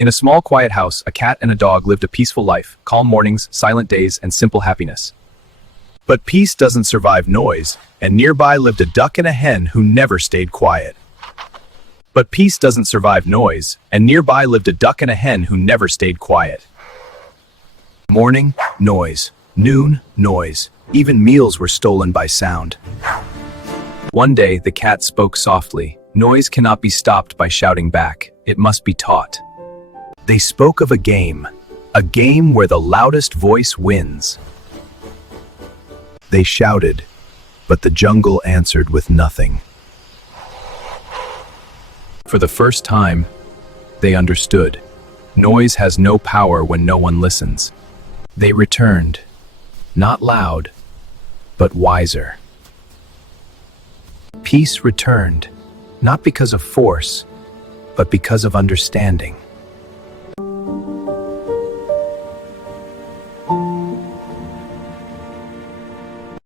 In a small, quiet house, a cat and a dog lived a peaceful life, calm mornings, silent days, and simple happiness. But peace doesn't survive noise, and nearby lived a duck and a hen who never stayed quiet. But peace doesn't survive noise, and nearby lived a duck and a hen who never stayed quiet. Morning, noise. Noon, noise. Even meals were stolen by sound. One day, the cat spoke softly. Noise cannot be stopped by shouting back. It must be taught. They spoke of a game where the loudest voice wins. They shouted, but the jungle answered with nothing. For the first time, they understood. Noise has no power when no one listens. They returned, not loud, but wiser. Peace returned, not because of force, but because of understanding.